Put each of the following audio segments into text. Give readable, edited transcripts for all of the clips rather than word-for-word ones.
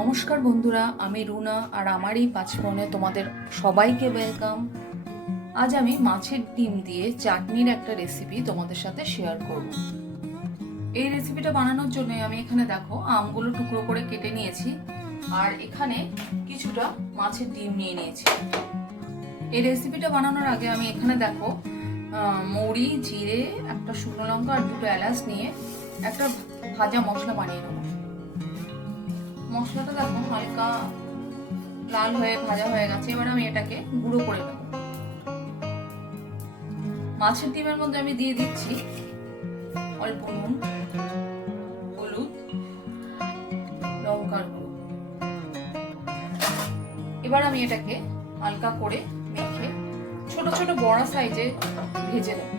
নমস্কার বন্ধুরা, আমি রুনা আর আমার এই পাঁচফোড়নে তোমাদের সবাইকে ওয়েলকাম। আজ আমি মাছের ডিম দিয়ে চাটনির একটা রেসিপি তোমাদের সাথে শেয়ার করব। এই রেসিপিটা বানানোর জন্য আমি এখানে দেখো আমগুলো টুকরো করে কেটে নিয়েছি আর এখানে কিছুটা মাছের ডিম নিয়ে নিয়েছি। এই রেসিপিটা বানানোর আগে আমি এখানে দেখো মৌরি, জিরে, একটা শুকনো লঙ্কা আর দুটো এলাচ নিয়ে একটা ভাজা মশলা বানিয়ে নেবো। মশলাটা দেখো হালকা লাল হয়ে ভাজা হয়ে গেছে। এবার আমি এটাকে গুঁড়ো করে নেব। মাছের ডিমের মধ্যে আমি দিয়ে দিচ্ছি অল্প নুন, হলুদ, লঙ্কার গুঁড়ো। এবার আমি এটাকে হালকা করে মেখে ছোট ছোট বড়া সাইজে ভেজে নেব।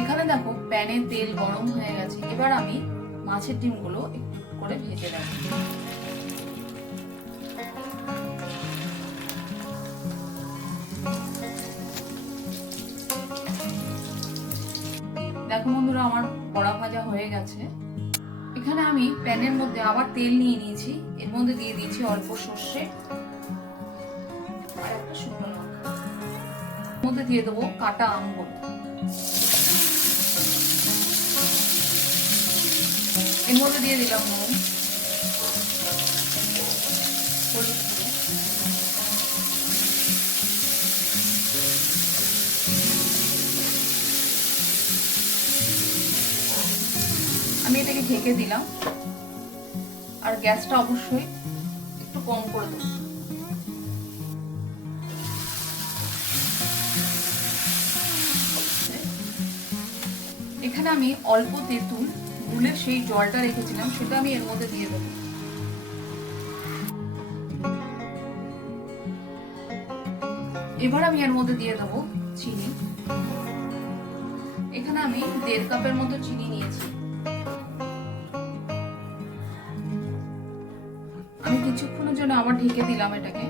এখানে দেখো প্যানে তেল গরম হয়ে গেছে। এবার আমি মাছের ডিমগুলো একটু করে ভেজে নেব। দেখো বন্ধুরা, আমার বড়া ভাজা হয়ে গেছে। এখানে আমি প্যানের মধ্যে আবার তেল নিয়ে নিয়েছি। এর মধ্যে দিয়ে দিয়েছি অল্প সর্ষে আর একটা শুকনো লঙ্কা। এর মধ্যে দিয়ে দেবো কাটা আমগুলো। এর মধ্যে দিয়ে দিলাম নুন, হলুদ গুঁড়ো, আমি এটাকে ঢেকে দিলাম আর গ্যাসটা অবশ্যই একটু কম করে দেবো। এখানে আমি অল্প তেঁতুল গুলে সেই জলটা রেখেছিলাম, সেটা আমি এর মধ্যে দিয়ে দেবো। এবার আমি এর মধ্যে দিয়ে দেবো চিনি। এখানে আমি 1.5 কাপের মতো চিনি নিয়েছি। আমি কিছুক্ষণের জন্য আবার ঢেকে দিলাম এটাকে।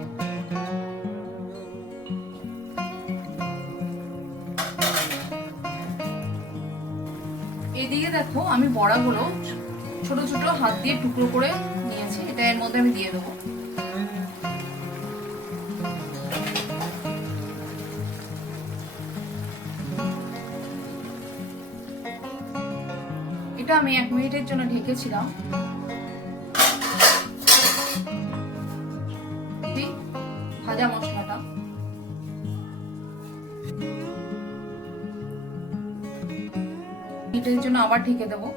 এদিকে দেখো আমি বড়াগুলো ছোট ছোট হাত দিয়ে টুকরো করে নিয়েছি। এটা এর মধ্যে আমি দিয়ে দেবো। এটা আমি 1 মিনিটের জন্য ঢেকেছিলাম। ভাজা মশলাটা এটার জন্য আবার ঢেকে দেবো।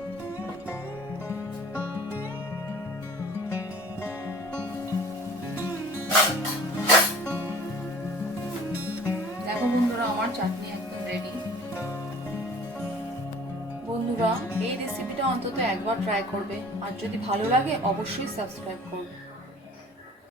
দেখো বন্ধুরা, আমার চাটনি একদম রেডি। বন্ধুরা, এই রেসিপিটা অন্তত একবার ট্রাই করবে আর যদি ভালো লাগে অবশ্যই সাবস্ক্রাইব করবে।